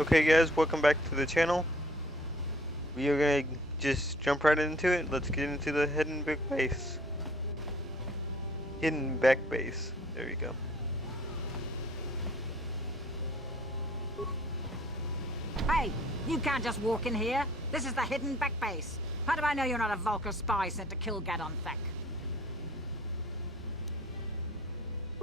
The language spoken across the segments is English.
Okay guys, welcome back to the channel. We are gonna just jump right into it. Let's get into the hidden back base. Hidden back base. There you go. Hey, you can't just walk in here. This is the hidden back base. How do I know you're not a Vulcan spy sent to kill Gadon?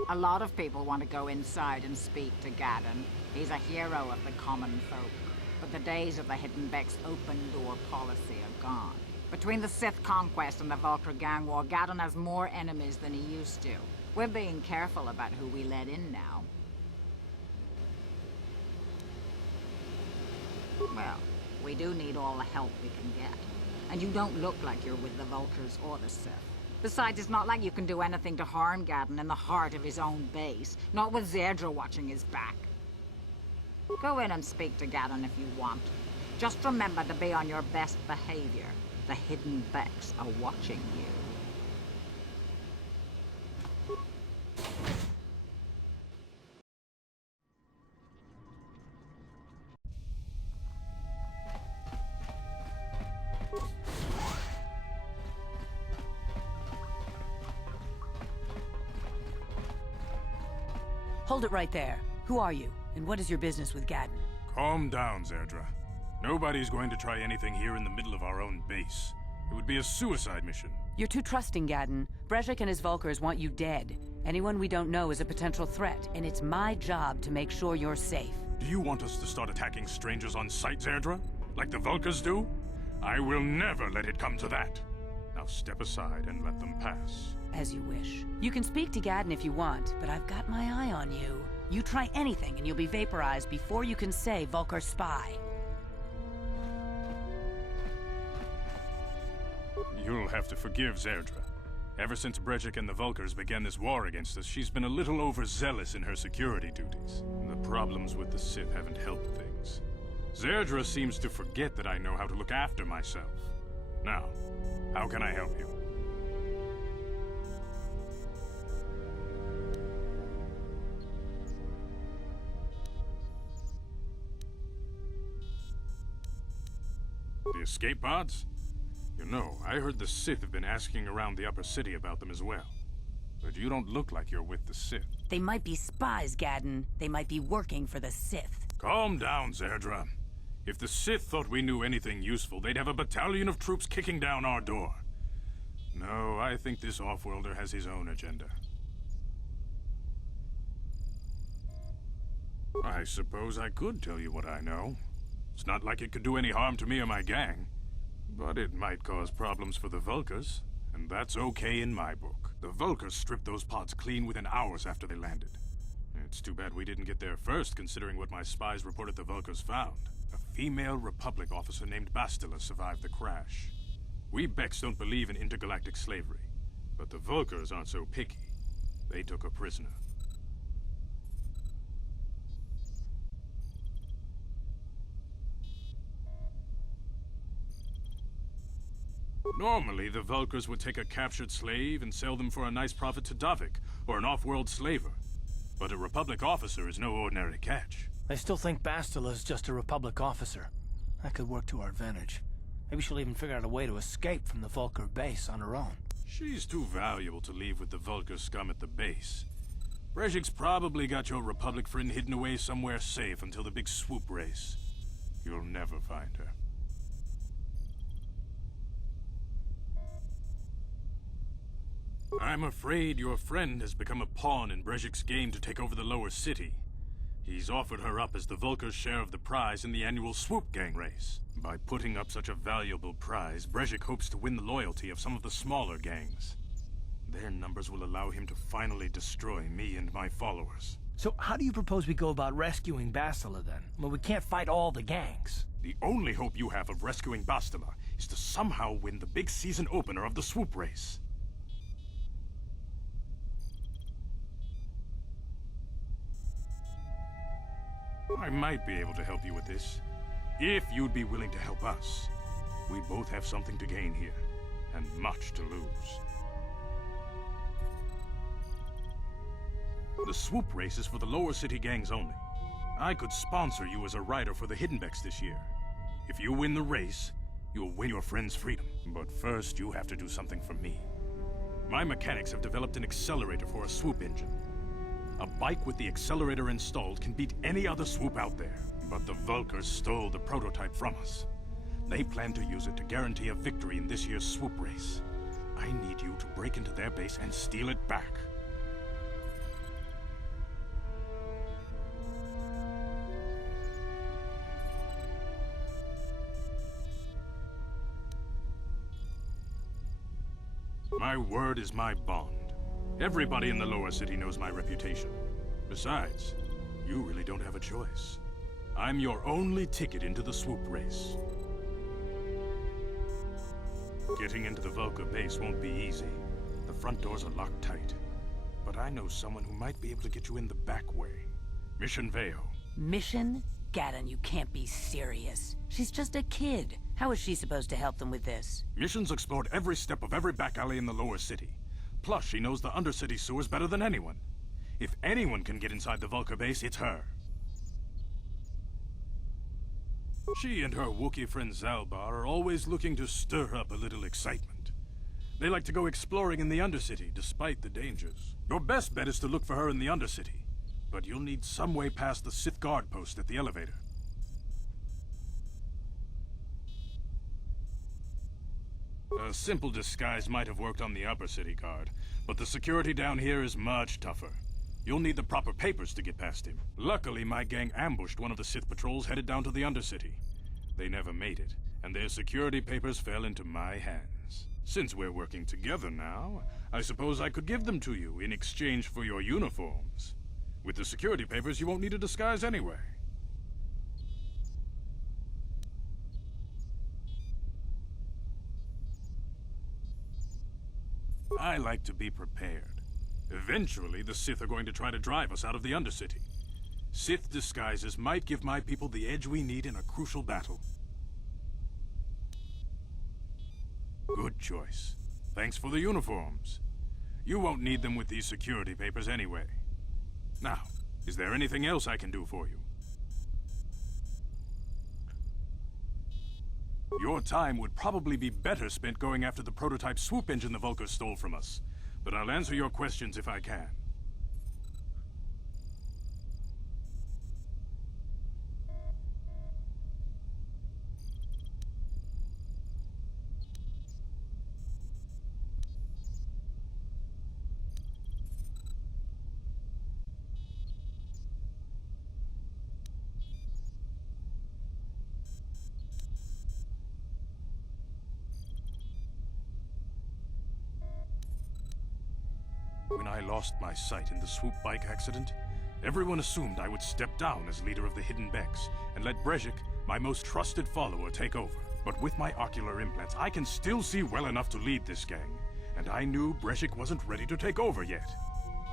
A lot of people want to go inside and speak to Gadon. He's a hero of the common folk. But the days of the Hidden Beck's open-door policy are gone. Between the Sith conquest and the Vulcan gang war, Gadon has more enemies than he used to. We're being careful about who we let in now. Well, we do need all the help we can get. And you don't look like you're with the Vulcans or the Sith. Besides, it's not like you can do anything to harm Gadon in the heart of his own base. Not with Zerdra watching his back. Go in and speak to Gadon if you want. Just remember to be on your best behavior. The Hidden Becks are watching you. Hold it right there. Who are you, and what is your business with Gadon? Calm down, Zerdra. Nobody's going to try anything here in the middle of our own base. It would be a suicide mission. You're too trusting, Gadon. Brejik and his Vulkars want you dead. Anyone we don't know is a potential threat, and it's my job to make sure you're safe. Do you want us to start attacking strangers on sight, Zerdra? Like the Vulkars do? I will never let it come to that. Now step aside and let them pass. As you wish. You can speak to Gadon if you want, but I've got my eye on you. You try anything and you'll be vaporized before you can say Vulcar spy. You'll have to forgive Zerdra. Ever since Brejik and the Vulkars began this war against us, she's been a little overzealous in her security duties. The problems with the Sith haven't helped things. Zerdra seems to forget that I know how to look after myself. Now, how can I help you? The escape pods? You know, I heard the Sith have been asking around the upper city about them as well. But you don't look like you're with the Sith. They might be spies, Gadon. They might be working for the Sith. Calm down, Zerdra. If the Sith thought we knew anything useful, they'd have a battalion of troops kicking down our door. No, I think this off-worlder has his own agenda. I suppose I could tell you what I know. It's not like it could do any harm to me or my gang. But it might cause problems for the Vulkars, and that's okay in my book. The Vulkars stripped those pods clean within hours after they landed. It's too bad we didn't get there first, considering what my spies reported the Vulkars found. A female Republic officer named Bastila survived the crash. We Becks don't believe in intergalactic slavery, but the Vulkars aren't so picky. They took her prisoner. Normally, the Vulkars would take a captured slave and sell them for a nice profit to Davik, or an off-world slaver. But a Republic officer is no ordinary catch. I still think Bastila is just a Republic officer. That could work to our advantage. Maybe she'll even figure out a way to escape from the Vulcar base on her own. She's too valuable to leave with the Vulkar scum at the base. Brejik's probably got your Republic friend hidden away somewhere safe until the big swoop race. You'll never find her. I'm afraid your friend has become a pawn in Brejik's game to take over the lower city. He's offered her up as the Vulkar's share of the prize in the annual Swoop Gang race. By putting up such a valuable prize, Brejik hopes to win the loyalty of some of the smaller gangs. Their numbers will allow him to finally destroy me and my followers. So how do you propose we go about rescuing Bastila then? Well, we can't fight all the gangs. The only hope you have of rescuing Bastila is to somehow win the big season opener of the Swoop race. I might be able to help you with this, if you'd be willing to help us. We both have something to gain here, and much to lose. The swoop race is for the lower city gangs only. I could sponsor you as a rider for the Hiddenbecks this year. If you win the race, you'll win your friend's freedom. But first, you have to do something for me. My mechanics have developed an accelerator for a swoop engine. A bike with the accelerator installed can beat any other swoop out there. But the Vulkars stole the prototype from us. They plan to use it to guarantee a victory in this year's swoop race. I need you to break into their base and steal it back. My word is my bond. Everybody in the lower city knows my reputation. Besides, you really don't have a choice. I'm your only ticket into the swoop race. Getting into the Vulkar base won't be easy. The front doors are locked tight. But I know someone who might be able to get you in the back way. Mission Veo. Mission? Gadon, you can't be serious. She's just a kid. How is she supposed to help them with this? Mission's explored every step of every back alley in the lower city. Plus, she knows the undercity sewers better than anyone. If anyone can get inside the Vulkar base, it's her. She and her Wookiee friend Zalbar are always looking to stir up a little excitement. They like to go exploring in the Undercity, despite the dangers. Your best bet is to look for her in the Undercity, but you'll need some way past the Sith guard post at the elevator. A simple disguise might have worked on the Upper City guard, but the security down here is much tougher. You'll need the proper papers to get past him. Luckily, my gang ambushed one of the Sith patrols headed down to the Undercity. They never made it, and their security papers fell into my hands. Since we're working together now, I suppose I could give them to you in exchange for your uniforms. With the security papers, you won't need a disguise anyway. I like to be prepared. Eventually, the Sith are going to try to drive us out of the Undercity. Sith disguises might give my people the edge we need in a crucial battle. Good choice. Thanks for the uniforms. You won't need them with these security papers anyway. Now, is there anything else I can do for you? Your time would probably be better spent going after the prototype swoop engine the Vulkars stole from us. But I'll answer your questions if I can. When I lost my sight in the swoop bike accident, everyone assumed I would step down as leader of the Hiddenbecks and let Brejik, my most trusted follower, take over. But with my ocular implants, I can still see well enough to lead this gang, and I knew Brejik wasn't ready to take over yet.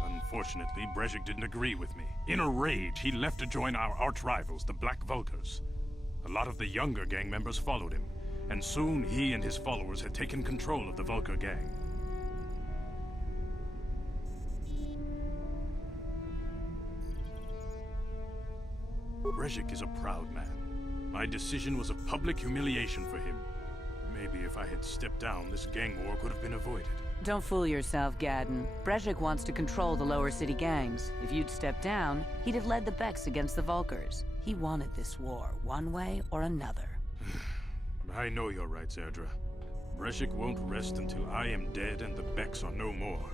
Unfortunately, Brejik didn't agree with me. In a rage, he left to join our arch-rivals, the Black Vulkars. A lot of the younger gang members followed him, and soon he and his followers had taken control of the Vulkar gang. Brejik is a proud man. My decision was a public humiliation for him. Maybe if I had stepped down, this gang war could have been avoided. Don't fool yourself, Gadon. Brejik wants to control the lower city gangs. If you'd stepped down, he'd have led the Becks against the Vulkars. He wanted this war, one way or another. I know you're right, Zerdra. Brejik won't rest until I am dead and the Becks are no more.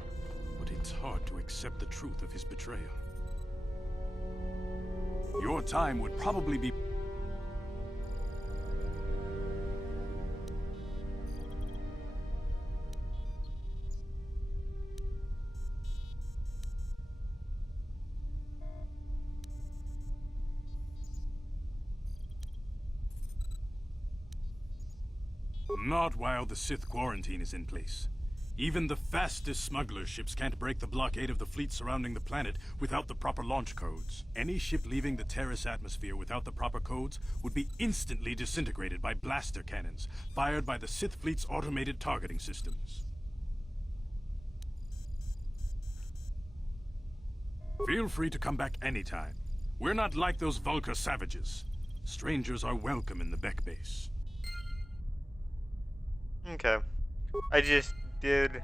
But it's hard to accept the truth of his betrayal. Your time would probably be... Not while the Sith quarantine is in place. Even the fastest smuggler ships can't break the blockade of the fleet surrounding the planet without the proper launch codes. Any ship leaving the Terrace atmosphere without the proper codes would be instantly disintegrated by blaster cannons, fired by the Sith fleet's automated targeting systems. Feel free to come back anytime. We're not like those Vulca savages. Strangers are welcome in the Beck base. Okay. I just did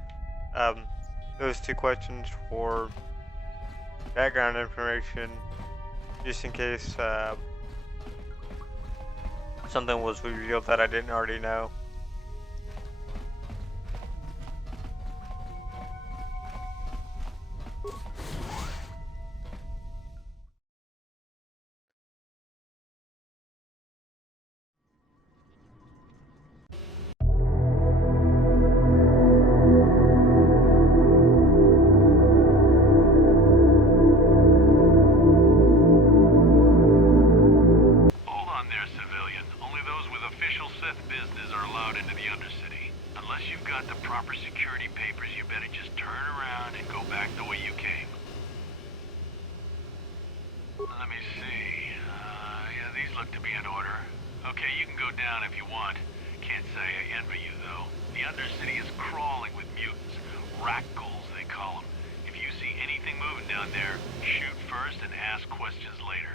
those 2 questions for background information, just in case something was revealed that I didn't already know. Hold on there, civilian. Only those with official Sith business are allowed into the Undercity. Unless you've got the proper security papers, you better just turn around and go back the way you came. Let me see. Yeah, these look to be in order. Okay, you can go down if you want. Can't say I envy you, though. The Undercity is crawling with mutants. Rackles, they call them. If you see anything moving down there, shoot first and ask questions later.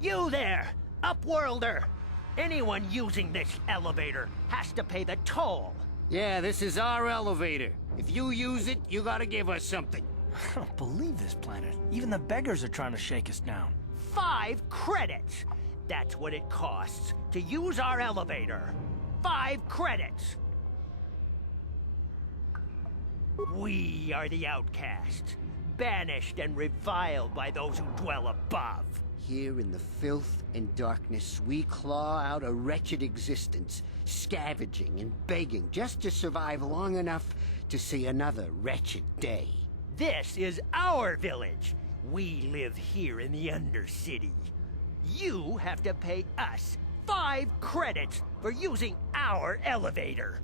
You there, Upworlder! Anyone using this elevator has to pay the toll. Yeah, this is our elevator. If you use it, you gotta give us something. I don't believe this planet. Even the beggars are trying to shake us down. 5 credits! That's what it costs to use our elevator. 5 credits! We are the outcasts, banished and reviled by those who dwell above. Here in the filth and darkness, we claw out a wretched existence, scavenging and begging just to survive long enough to see another wretched day. This is our village. We live here in the Undercity. You have to pay us 5 credits for using our elevator.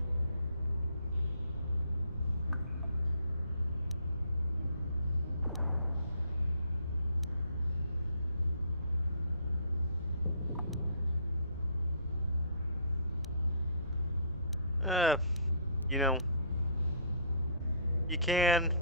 You know, you can.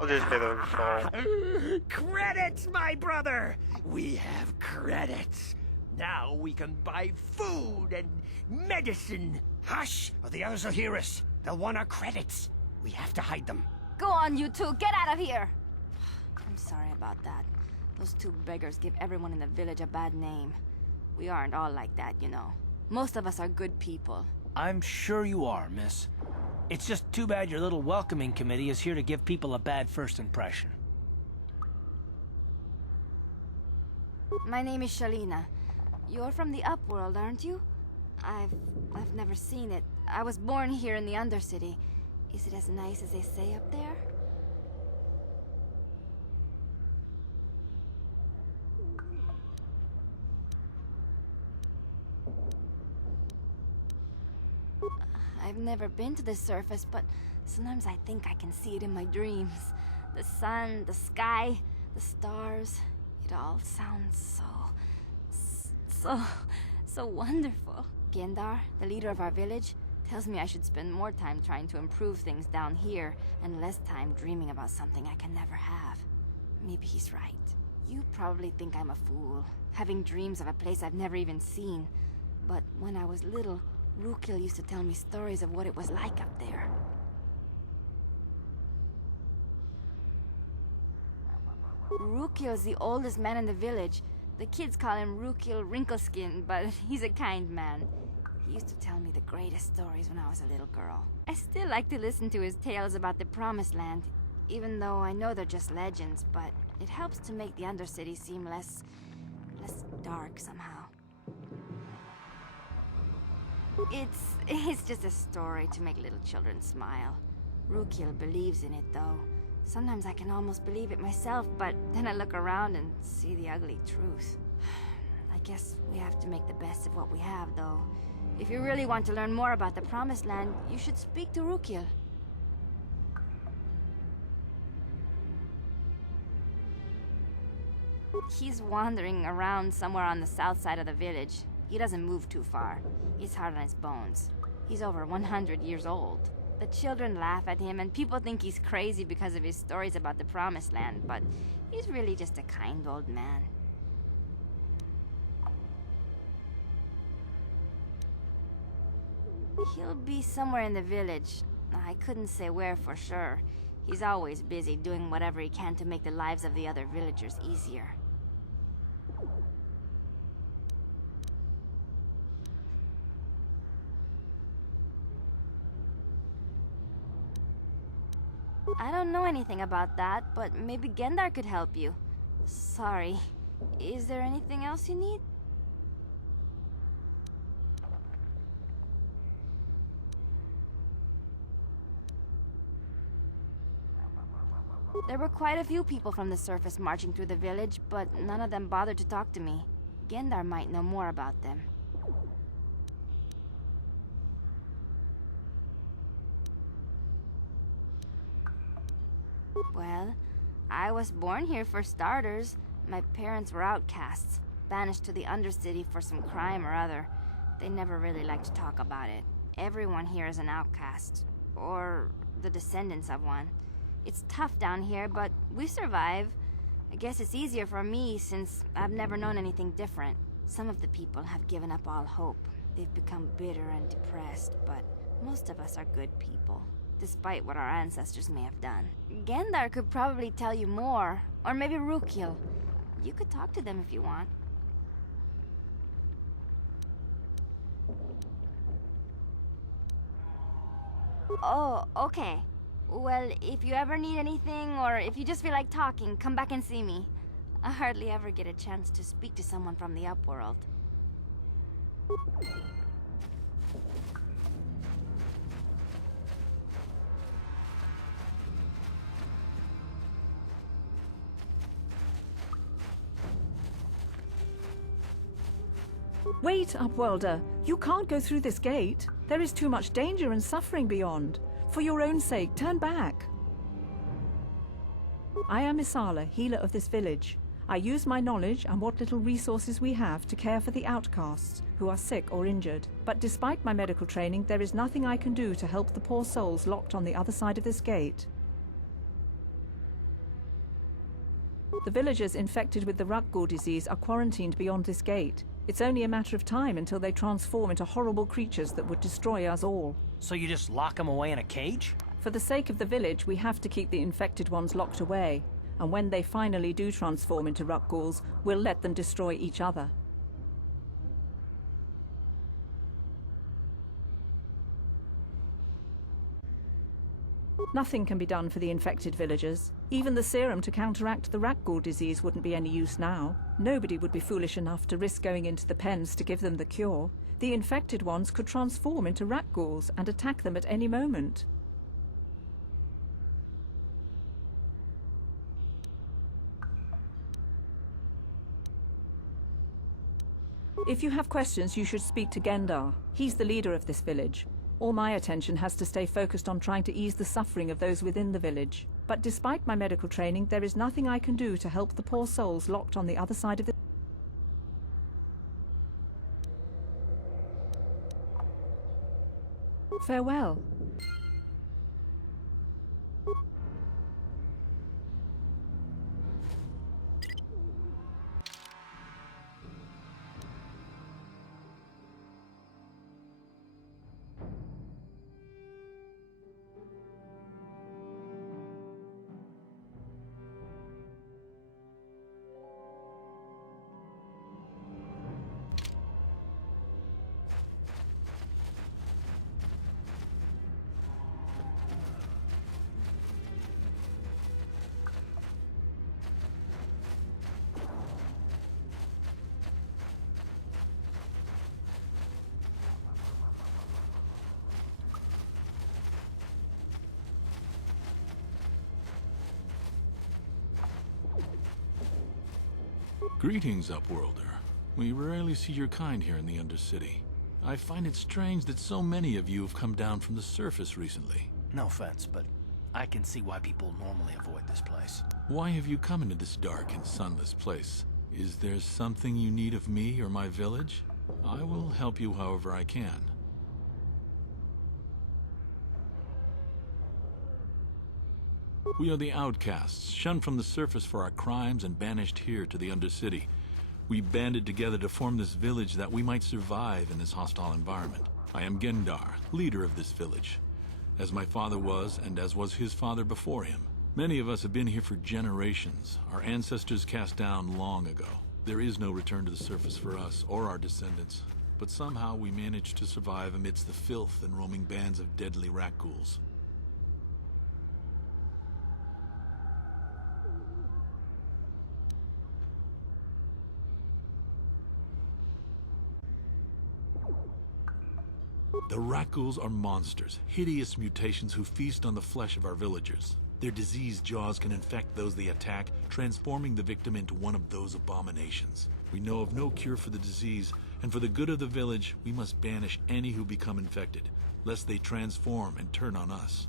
I'll just pay the toll. Credits, my brother! We have credits. Now we can buy food and medicine. Hush, or the others will hear us. They'll want our credits. We have to hide them. Go on, you two. Get out of here. I'm sorry about that. Those 2 beggars give everyone in the village a bad name. We aren't all like that, you know. Most of us are good people. I'm sure you are, miss. It's just too bad your little welcoming committee is here to give people a bad first impression. My name is Shalina. You're from the Upworld, aren't you? I've never seen it. I was born here in the Undercity. Is it as nice as they say up there? I've never been to the surface, but sometimes I think I can see it in my dreams. The sun, the sky, the stars. It all sounds so wonderful. Gendar, the leader of our village, tells me I should spend more time trying to improve things down here and less time dreaming about something I can never have. Maybe he's right. You probably think I'm a fool, having dreams of a place I've never even seen. But when I was little, Rukil used to tell me stories of what it was like up there. Rukil's the oldest man in the village. The kids call him Rukil Wrinkleskin, but he's a kind man. He used to tell me the greatest stories when I was a little girl. I still like to listen to his tales about the Promised Land, even though I know they're just legends, but it helps to make the Undercity seem less dark somehow. It's just a story to make little children smile. Rukil believes in it, though. Sometimes I can almost believe it myself, but then I look around and see the ugly truth. I guess we have to make the best of what we have, though. If you really want to learn more about the Promised Land, you should speak to Rukiel. He's wandering around somewhere on the south side of the village. He doesn't move too far. He's hard on his bones. He's over 100 years old. The children laugh at him, and people think he's crazy because of his stories about the Promised Land, but he's really just a kind old man. He'll be somewhere in the village. I couldn't say where for sure. He's always busy doing whatever he can to make the lives of the other villagers easier. I don't know anything about that, but maybe Gendar could help you. Sorry. Is there anything else you need? There were quite a few people from the surface marching through the village, but none of them bothered to talk to me. Gendar might know more about them. Well, I was born here for starters. My parents were outcasts, banished to the Undercity for some crime or other. They never really liked to talk about it. Everyone here is an outcast, or the descendants of one. It's tough down here, but we survive. I guess it's easier for me since I've never known anything different. Some of the people have given up all hope. They've become bitter and depressed, but most of us are good people, despite what our ancestors may have done. Gendar could probably tell you more, or maybe Rukiel. You could talk to them if you want. Oh, okay. Well, if you ever need anything, or if you just feel like talking, come back and see me. I hardly ever get a chance to speak to someone from the Upworld. Wait, Upworlder. You can't go through this gate. There is too much danger and suffering beyond. For your own sake, turn back. I am Isala, healer of this village. I use my knowledge and what little resources we have to care for the outcasts who are sick or injured. But despite my medical training, there is nothing I can do to help the poor souls locked on the other side of this gate. The villagers infected with the Rancor disease are quarantined beyond this gate. It's only a matter of time until they transform into horrible creatures that would destroy us all. So you just lock them away in a cage? For the sake of the village, we have to keep the infected ones locked away. And when they finally do transform into Rancors, we'll let them destroy each other. Nothing can be done for the infected villagers. Even the serum to counteract the Rancor disease wouldn't be any use now. Nobody would be foolish enough to risk going into the pens to give them the cure. The infected ones could transform into Rancors and attack them at any moment. If you have questions, you should speak to Gendar. He's the leader of this village. All my attention has to stay focused on trying to ease the suffering of those within the village. But despite my medical training, there is nothing I can do to help the poor souls locked on the other side of the... Farewell. Greetings, Upworlder. We rarely see your kind here in the Undercity. I find it strange that so many of you have come down from the surface recently. No offense, but I can see why people normally avoid this place. Why have you come into this dark and sunless place? Is there something you need of me or my village? I will help you however I can. We are the outcasts, shunned from the surface for our crimes and banished here to the Undercity. We banded together to form this village that we might survive in this hostile environment. I am Gendar, leader of this village, as my father was and as was his father before him. Many of us have been here for generations, our ancestors cast down long ago. There is no return to the surface for us or our descendants, but somehow we managed to survive amidst the filth and roaming bands of deadly rat ghouls. The rat ghouls are monsters, hideous mutations who feast on the flesh of our villagers. Their diseased jaws can infect those they attack, transforming the victim into one of those abominations. We know of no cure for the disease, and for the good of the village, we must banish any who become infected, lest they transform and turn on us.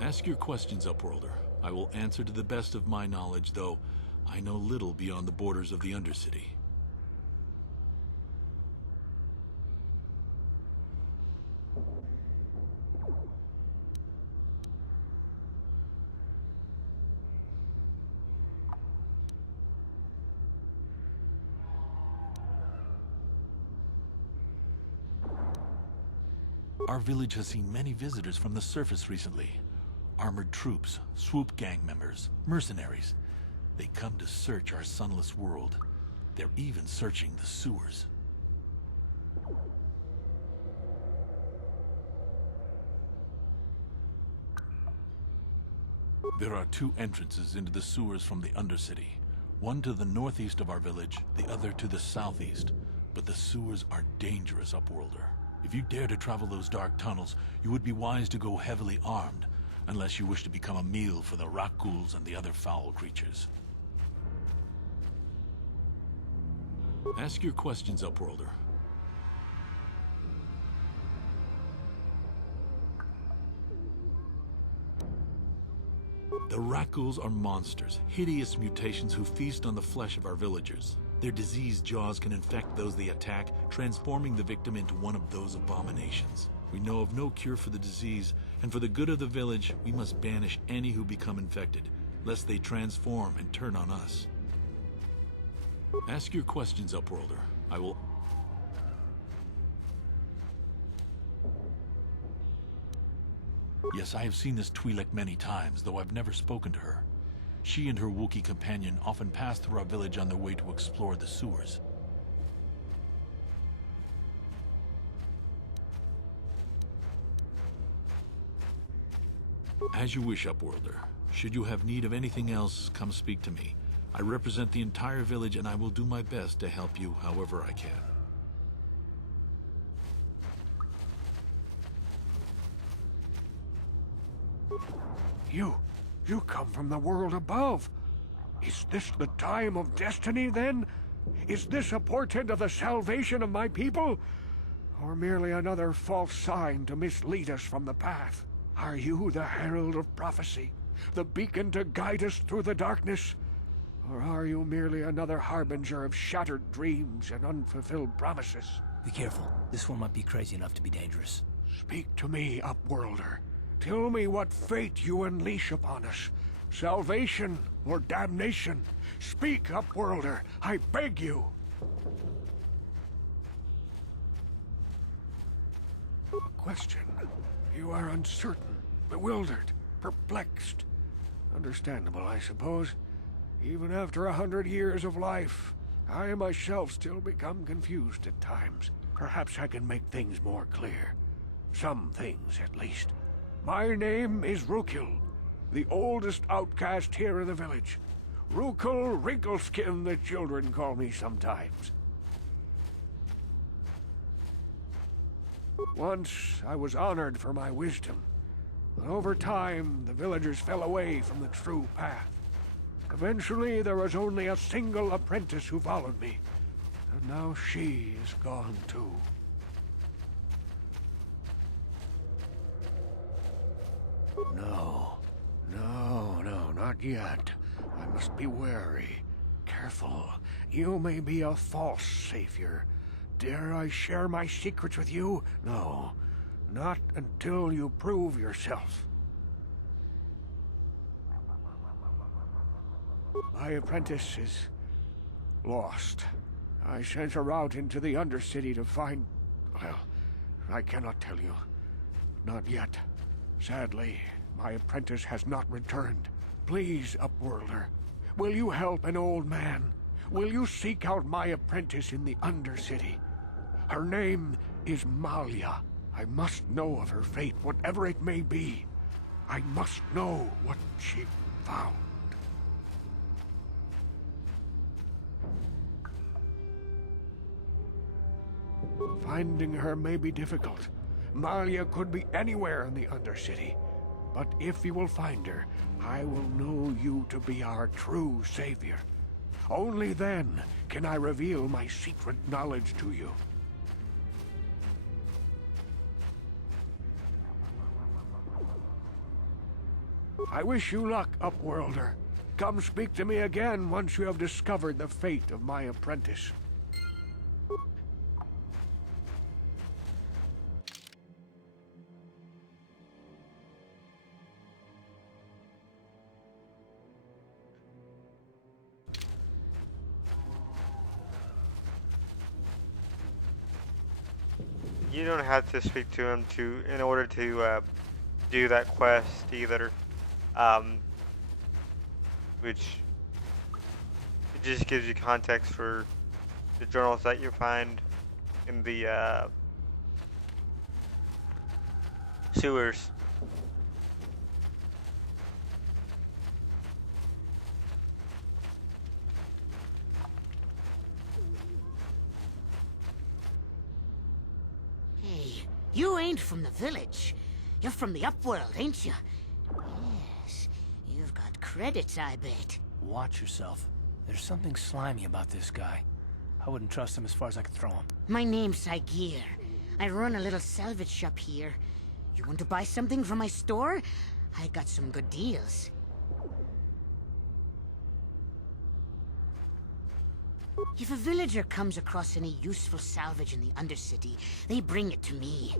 Ask your questions, Upworlder. I will answer to the best of my knowledge, though I know little beyond the borders of the Undercity. Our village has seen many visitors from the surface recently. Armored troops, swoop gang members, mercenaries. They come to search our sunless world. They're even searching the sewers. There are two entrances into the sewers from the Undercity. One to the northeast of our village, the other to the southeast. But the sewers are dangerous, Upworlder. If you dare to travel those dark tunnels, you would be wise to go heavily armed, unless you wish to become a meal for the rat ghouls and the other foul creatures. Ask your questions, Upworlder. The rat ghouls are monsters, hideous mutations who feast on the flesh of our villagers. Their diseased jaws can infect those they attack, transforming the victim into one of those abominations. We know of no cure for the disease, and for the good of the village, we must banish any who become infected, lest they transform and turn on us. Ask your questions, Upworlder. I will... Yes, I have seen this Twi'lek many times, though I've never spoken to her. She and her Wookiee companion often pass through our village on their way to explore the sewers. As you wish, Upworlder. Should you have need of anything else, come speak to me. I represent the entire village, and I will do my best to help you however I can. You come from the world above. Is this the time of destiny, then? Is this a portent of the salvation of my people? Or merely another false sign to mislead us from the path? Are you the herald of prophecy, the beacon to guide us through the darkness? Or are you merely another harbinger of shattered dreams and unfulfilled promises? Be careful. This one might be crazy enough to be dangerous. Speak to me, Upworlder. Tell me what fate you unleash upon us. Salvation or damnation? Speak, Upworlder, I beg you. A question. You are uncertain, bewildered, perplexed. Understandable, I suppose. Even after 100 years of life, I myself still become confused at times. Perhaps I can make things more clear. Some things, at least. My name is Rukil, the oldest outcast here in the village. Rukil Wrinkleskin, the children call me sometimes. Once, I was honored for my wisdom, but over time, the villagers fell away from the true path. Eventually, there was only a single apprentice who followed me, And now she is gone too. No, not yet. I must be wary. Careful. You may be a false savior. Dare I share my secrets with you? No, not until you prove yourself. My apprentice is lost. I sent her out into the Undercity to find... Well, I cannot tell you. Not yet. Sadly, my apprentice has not returned. Please, Upworlder, will you help an old man? Will you seek out my apprentice in the Undercity? Her name is Malia. I must know of her fate, whatever it may be. I must know what she found. Finding her may be difficult. Malia could be anywhere in the Undercity. But if you will find her, I will know you to be our true savior. Only then can I reveal my secret knowledge to you. I wish you luck, Upworlder. Come speak to me again once you have discovered the fate of my apprentice. You don't have to speak to him in order to do that quest either. Which it just gives you context for the journals that you find in the sewers. Hey, you ain't from the village. You're from the Upworld, ain't you? Yes, you've got credits, I bet. Watch yourself. There's something slimy about this guy. I wouldn't trust him as far as I could throw him. My name's Saigir. I run a little salvage shop here. You want to buy something from my store? I got some good deals. If a villager comes across any useful salvage in the Undercity, they bring it to me.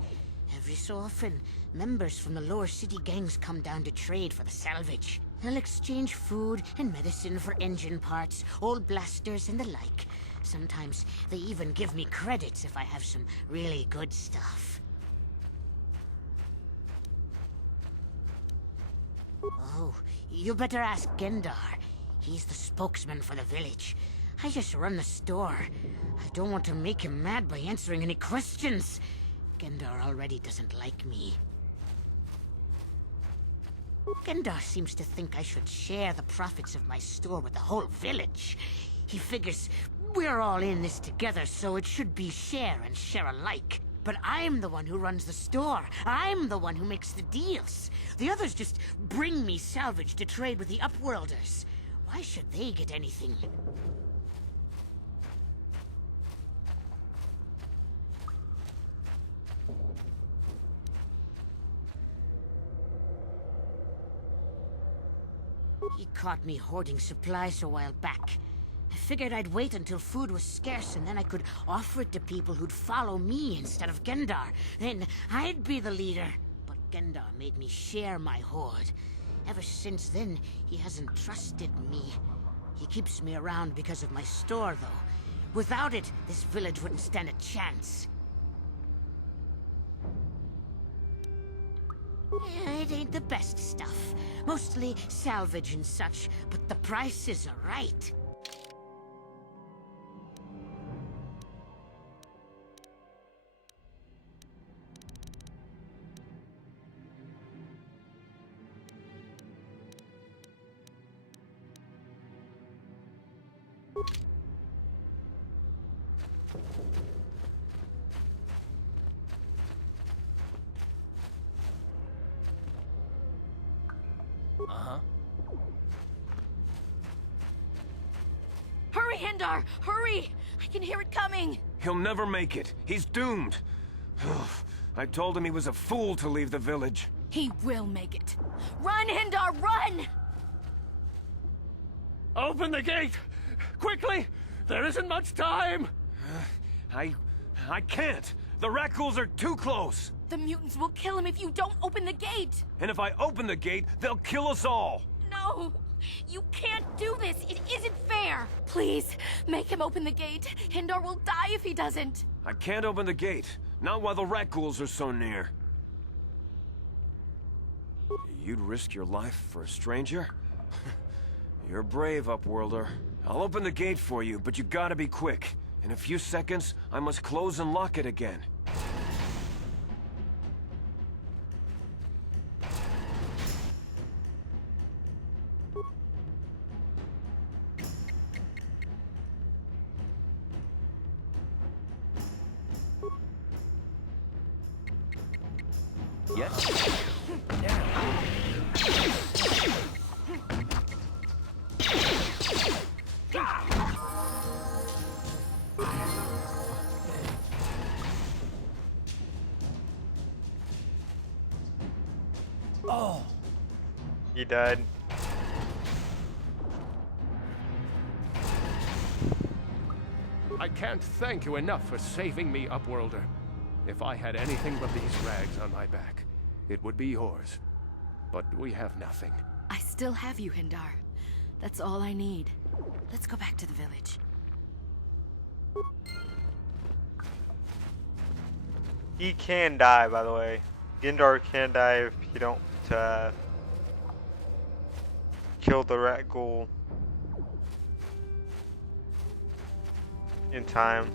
Every so often, members from the lower city gangs come down to trade for the salvage. They'll exchange food and medicine for engine parts, old blasters and the like. Sometimes they even give me credits if I have some really good stuff. Oh, you better ask Gendar. He's the spokesman for the village. I just run the store. I don't want to make him mad by answering any questions. Gendar already doesn't like me. Gendar seems to think I should share the profits of my store with the whole village. He figures we're all in this together, so it should be share and share alike. But I'm the one who runs the store. I'm the one who makes the deals. The others just bring me salvage to trade with the Upworlders. Why should they get anything? He caught me hoarding supplies a while back. I figured I'd wait until food was scarce and then I could offer it to people who'd follow me instead of Gendar. Then I'd be the leader. But Gendar made me share my hoard. Ever since then, he hasn't trusted me. He keeps me around because of my store, though. Without it, this village wouldn't stand a chance. Yeah, it ain't the best stuff. Mostly salvage and such, but the prices are right. Uh-huh. Hurry, Hendar! Hurry! I can hear it coming. He'll never make it. He's doomed. I told him he was a fool to leave the village. He will make it. Run, Hindar, run! Open the gate! Quickly! There isn't much time! I can't! The Rakghouls are too close! The mutants will kill him if you don't open the gate! And if I open the gate, they'll kill us all! No! You can't do this! It isn't fair! Please, make him open the gate. Hindar will die if he doesn't. I can't open the gate. Not while the Rakghouls are so near. You'd risk your life for a stranger? You're brave, Upworlder. I'll open the gate for you, but you gotta be quick. In a few seconds, I must close and lock it again. Yes. Oh. He died. I can't thank you enough for saving me, Upworlder. If I had anything but these rags on my back, it would be yours. But we have nothing. I still have you, Hindar. That's all I need. Let's go back to the village. He can die, by the way. Gindar can die if you don't kill the rat ghoul in time.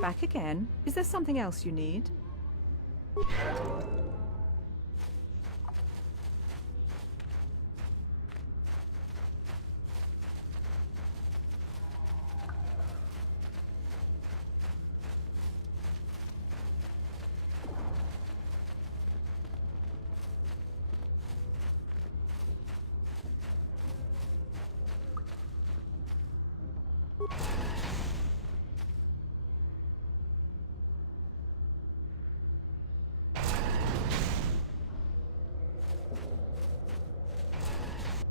Back again? Is there something else you need?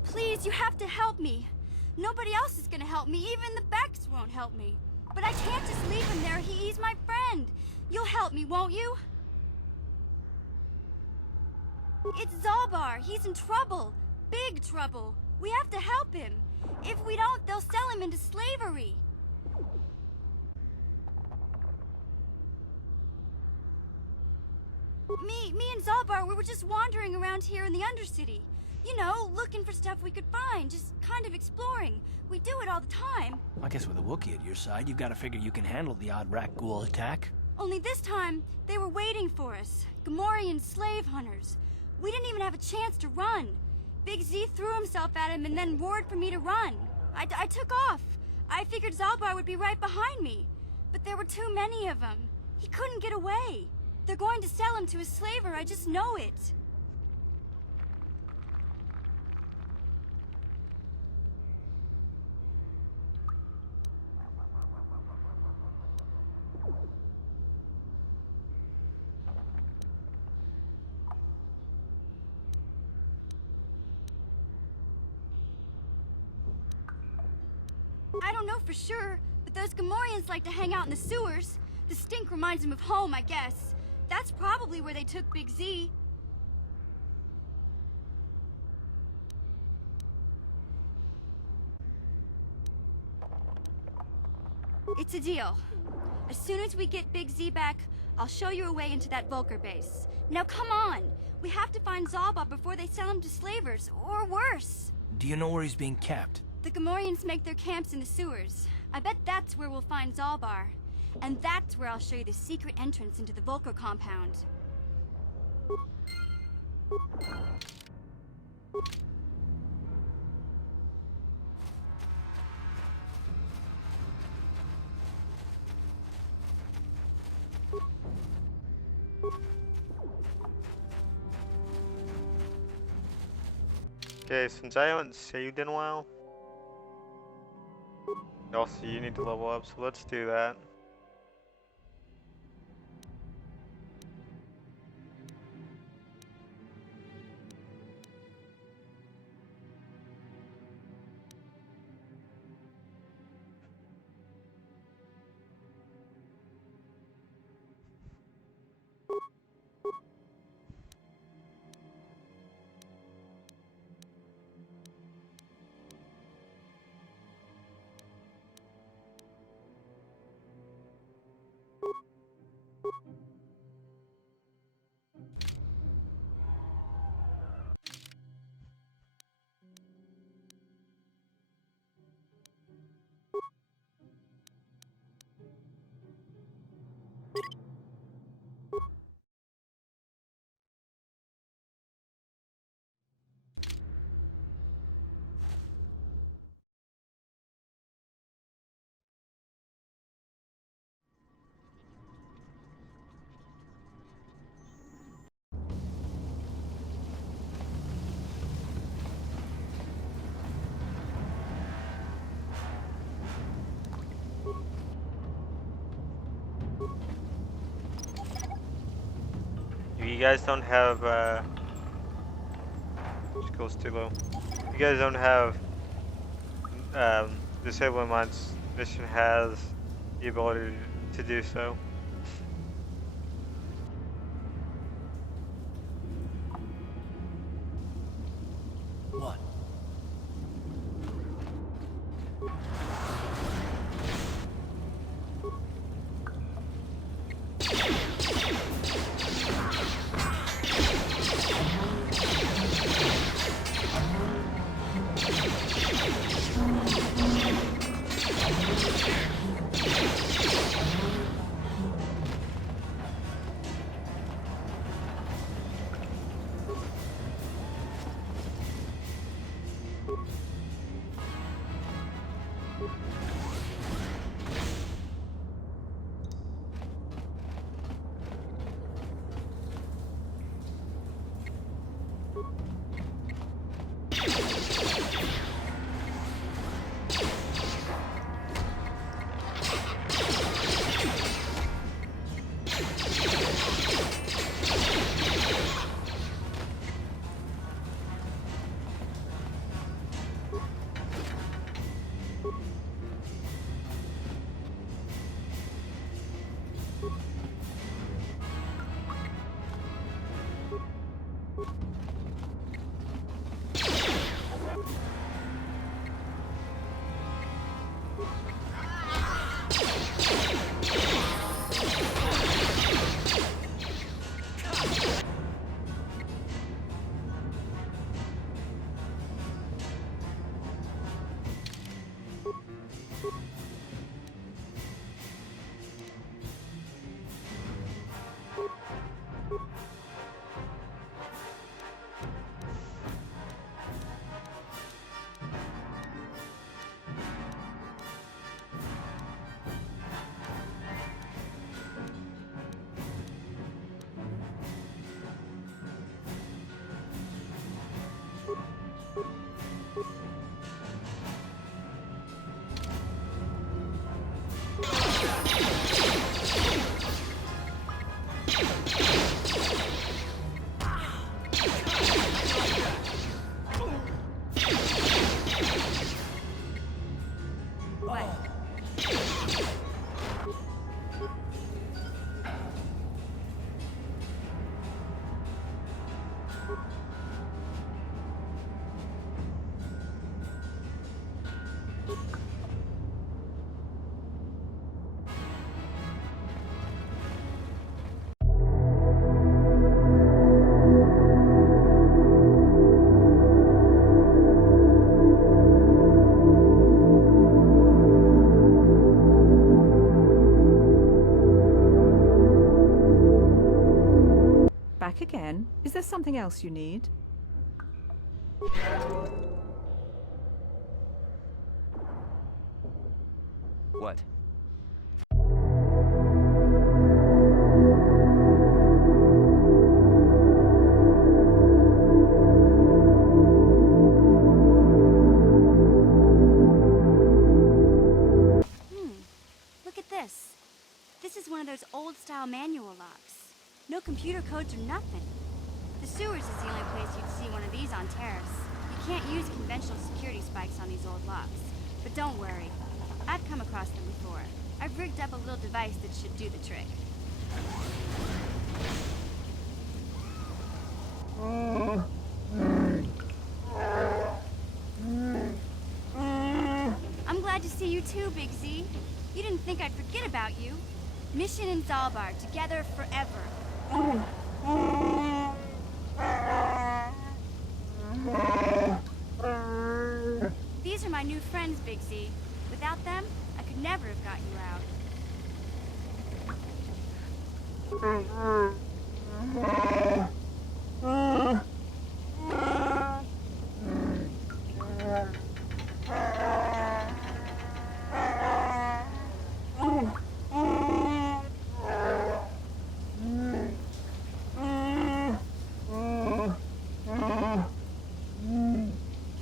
Please, you have to help me. Nobody else is gonna help me. Even the Becks won't help me. But I can't just leave him there. He's my friend. You'll help me, won't you? It's Zalbar. He's in trouble. Big trouble. We have to help him. If we don't, they'll sell him into slavery. Me and Zalbar, we were just wandering around here in the Undercity. You know, looking for stuff we could find, just kind of exploring. We do it all the time. I guess with a Wookiee at your side, you've got to figure you can handle the odd Rakghoul attack. Only this time, they were waiting for us. Gamorrean slave hunters. We didn't even have a chance to run. Big Z threw himself at him and then roared for me to run. I took off. I figured Zalbar would be right behind me. But there were too many of them. He couldn't get away. They're going to sell him to a slaver, I just know it. I don't know for sure, but those Gamorreans like to hang out in the sewers. The stink reminds them of home, I guess. That's probably where they took Big Z. It's a deal. As soon as we get Big Z back, I'll show you a way into that Vulcar base. Now come on! We have to find Zalbar before they sell him to slavers, or worse. Do you know where he's being kept? The Gamorreans make their camps in the sewers. I bet that's where we'll find Zalbar. And that's where I'll show you the secret entrance into the Vulcar compound. Okay, since I haven't saved in a while, also you need to level up, so let's do that. If you guys don't have, just goes too low. If you guys don't have, disabling mods, mission has the ability to do so. What? Back again? Is there something else you need? What? computer codes or nothing. The sewers is the only place you'd see one of these on Terrace. You can't use conventional security spikes on these old locks. But don't worry. I've come across them before. I've rigged up a little device that should do the trick. I'm glad to see you too, Big Z. You didn't think I'd forget about you. Mission in Zalbar, together forever. These are my new friends, Big Z. Without them, I could never have got you out.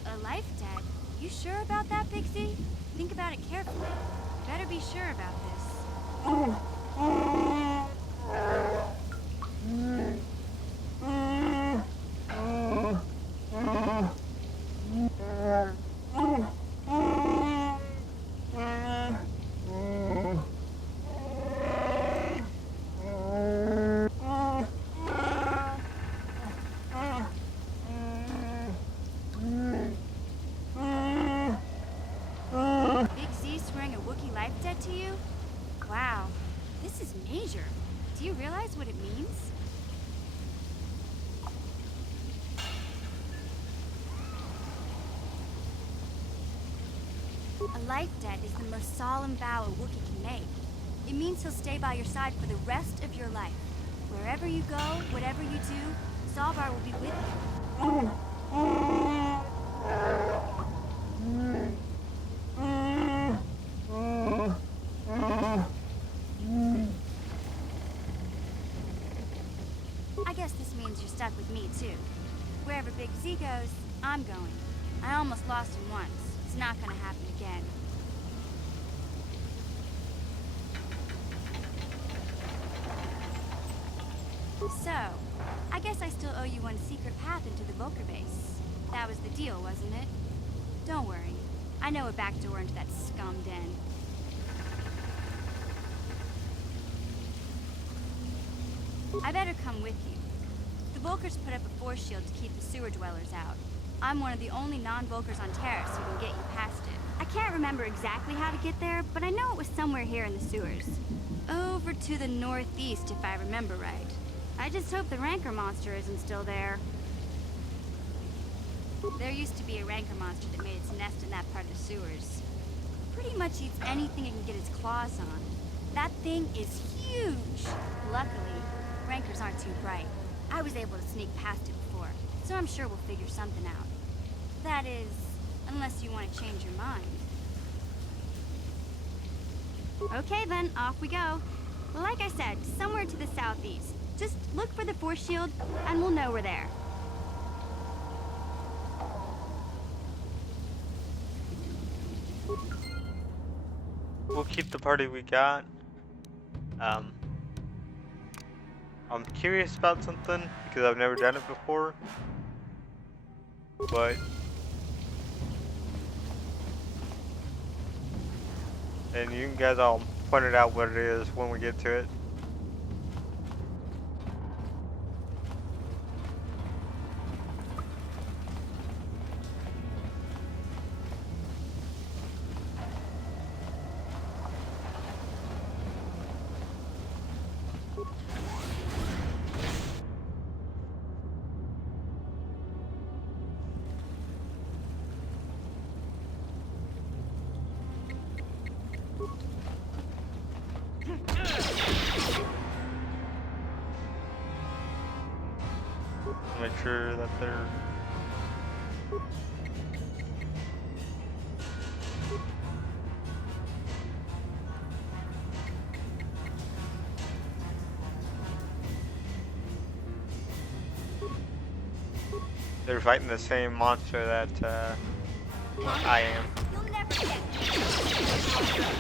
A life debt? You sure about that, Big Z? Think about it carefully. Better be sure about this. Big Z swearing a Wookiee life debt to you? Wow, this is major. Do you realize what it means? A life debt is the most solemn vow a Wookiee can make. It means he'll stay by your side for the rest of your life. Wherever you go, whatever you do, Zalbar will be with you. I guess this means you're stuck with me, too. Wherever Big Z goes, I'm going. I almost lost him once. It's not gonna happen again. So, I guess I still owe you one secret path into the Volker base. That was the deal, wasn't it? Don't worry. I know a back door into that scum den. I better come with you. The Volkers put up a force shield to keep the sewer dwellers out. I'm one of the only non-Volkers on Terrace who can get you past it. I can't remember exactly how to get there, but I know it was somewhere here in the sewers. Over to the northeast, if I remember right. I just hope the Rancor monster isn't still there. There used to be a Rancor monster that made its nest in that part of the sewers. Pretty much eats anything it can get its claws on. That thing is huge! Luckily, Rancors aren't too bright. I was able to sneak past it before, so I'm sure we'll figure something out. That is, unless you want to change your mind. Okay then, off we go. Like I said, somewhere to the southeast. Just look for the force shield, and we'll know we're there. We'll keep the party we got. I'm curious about something because I've never done it before, but and you guys all pointed out what it is when we get to it. Make sure that they're fighting the same monster that I am. You'll never get me.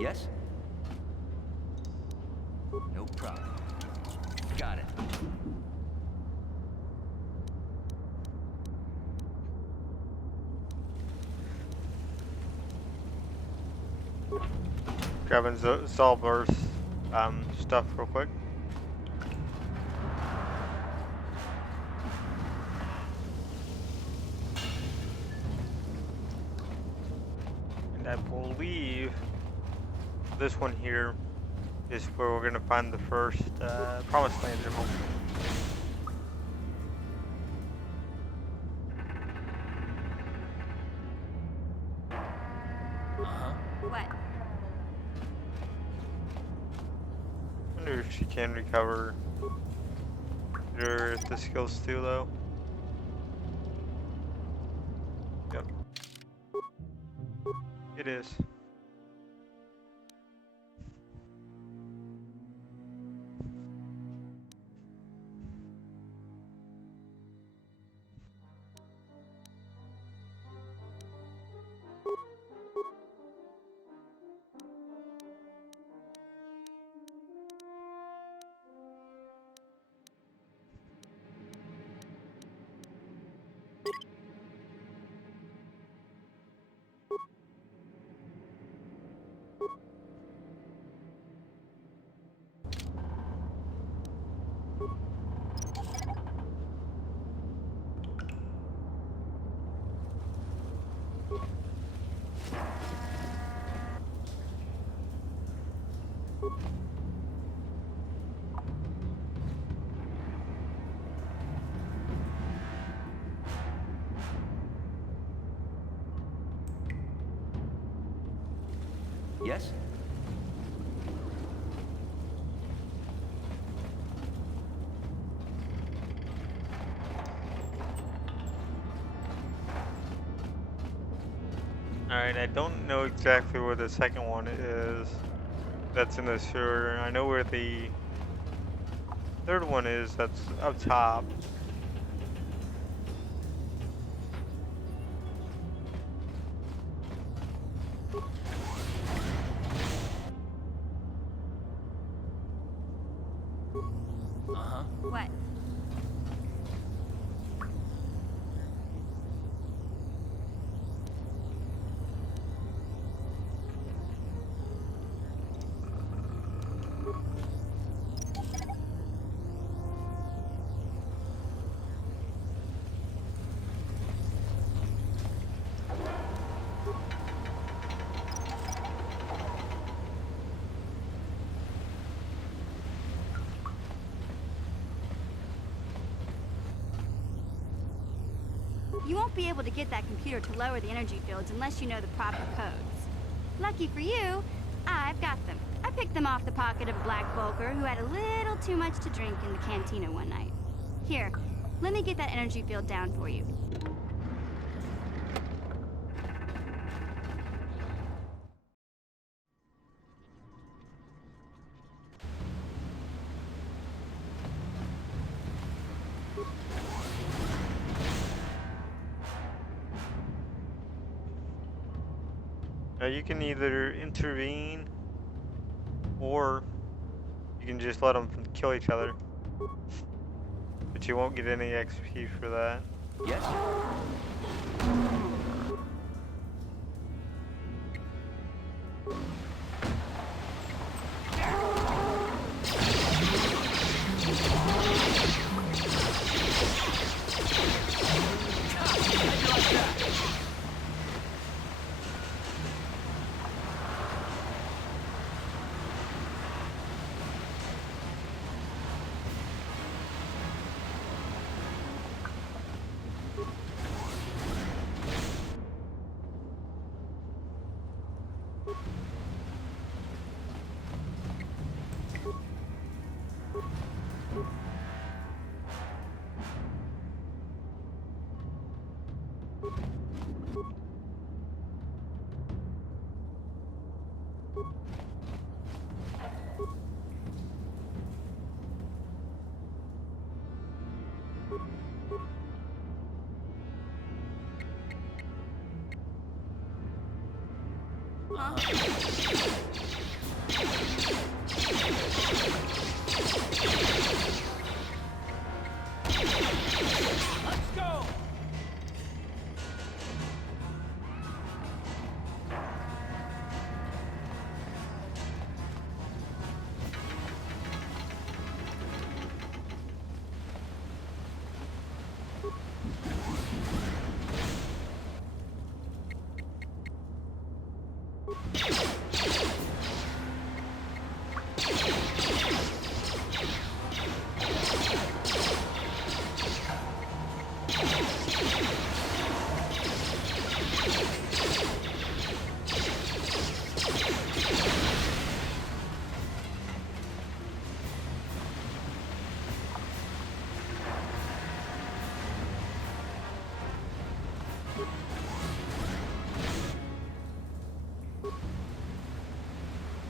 Yes? No problem. Got it. Grabbing Zolber's stuff real quick. And I believe this one here is where we're gonna find the first Promised Land journal. What? I wonder if she can recover the skills too, though. Yep. It is. Yes? Alright, I don't know exactly where the second one is that's in the sewer. I know where the third one is that's up top. What? You won't be able to get that computer to lower the energy fields unless you know the proper codes. Lucky for you, I've got them. I picked them off the pocket of a black Volker who had a little too much to drink in the cantina one night. Here, let me get that energy field down for you. Now you can either intervene or you can just let them kill each other. But you won't get any XP for that. Yes?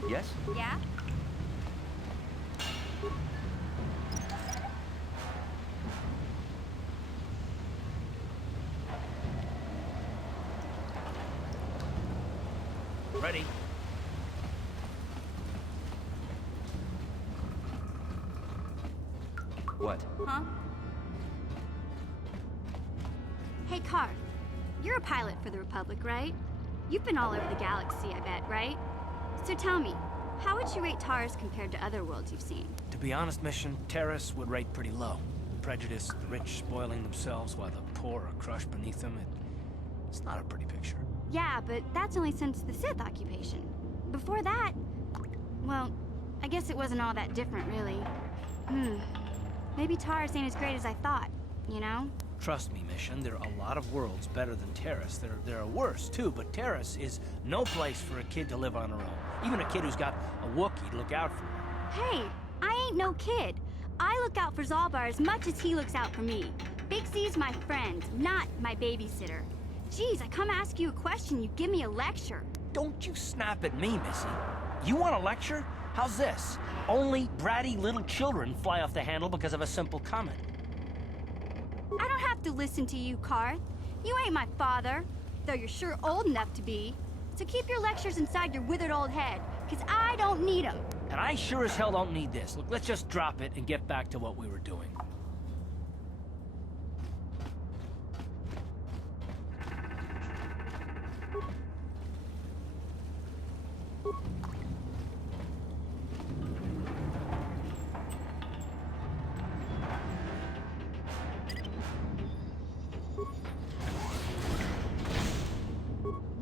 Yes? Yeah? Ready? What? Huh? Hey, Carth. You're a pilot for the Republic, right? You've been all over the galaxy, I bet, right? So tell me, how would you rate Taurus compared to other worlds you've seen? To be honest, Mission, Terrace would rate pretty low. Prejudiced, rich spoiling themselves while the poor are crushed beneath them. It's not a pretty picture. Yeah, but that's only since the Sith occupation. Before that, well, I guess it wasn't all that different, really. Maybe Taurus ain't as great as I thought, you know? Trust me, Mission, there are a lot of worlds better than Terrace. There are worse, too, but Terrace is no place for a kid to live on her own. Even a kid who's got a Wookiee to look out for her. Hey, I ain't no kid. I look out for Zalbar as much as he looks out for me. Big C's my friend, not my babysitter. Geez, I come ask you a question, you give me a lecture. Don't you snap at me, Missy. You want a lecture? How's this? Only bratty little children fly off the handle because of a simple comment. I don't have to listen to you, Carth. You ain't my father, though you're sure old enough to be. So keep your lectures inside your withered old head, because I don't need them. And I sure as hell don't need this. Look, let's just drop it and get back to what we were doing.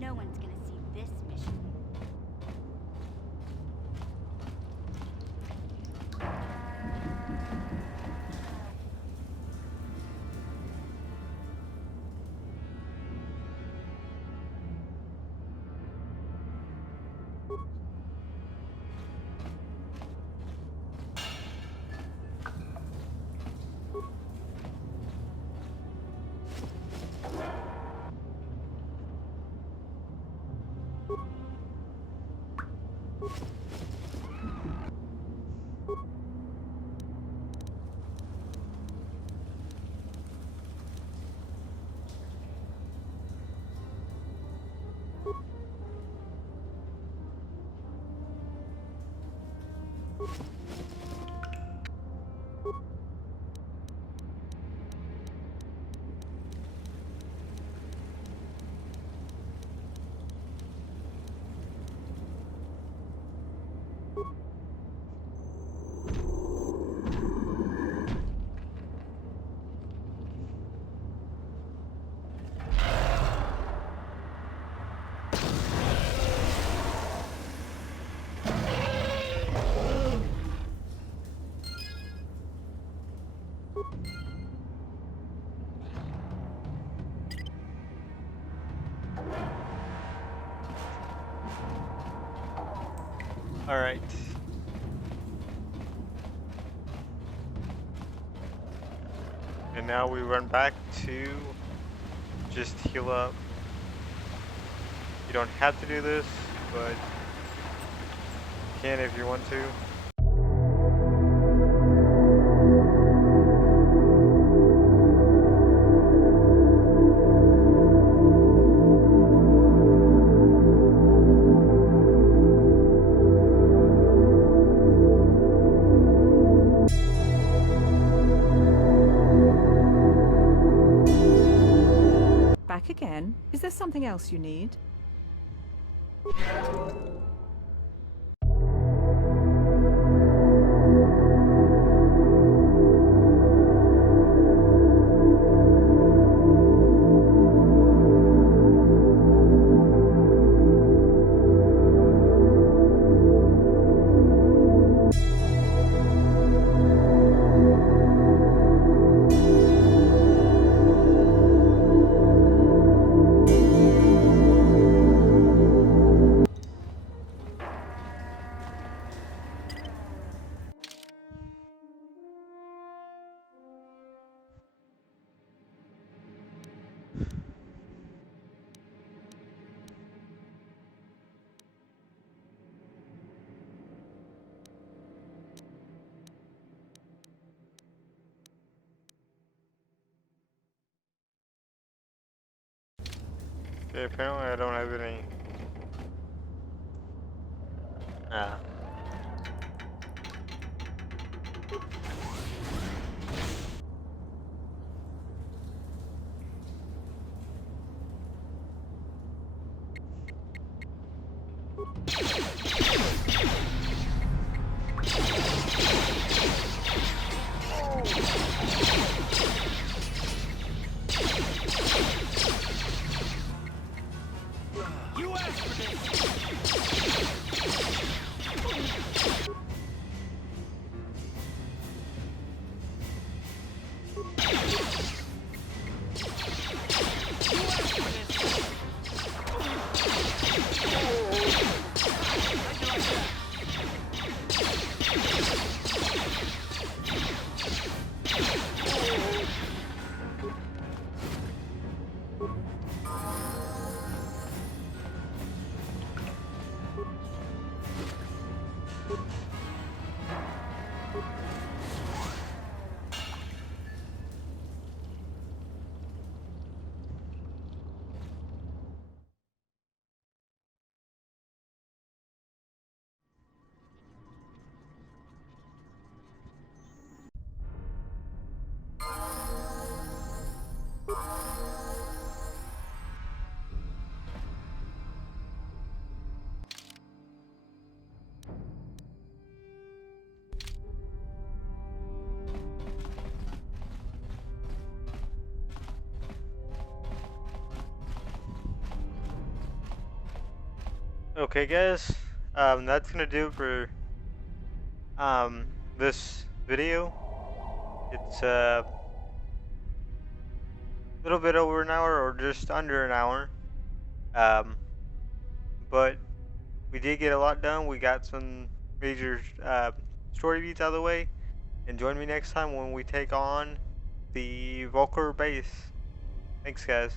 No one's gonna see this mission. Alright. And now we run back to just heal up. You don't have to do this, but you can if you want to. Back again? Is there something else you need? Okay, apparently I don't have any. Ah. You asked for this! Okay, guys. That's gonna do it for this video. It's a little bit over an hour, or just under an hour. But we did get a lot done. We got some major story beats out of the way. And join me next time when we take on the Volker base. Thanks, guys.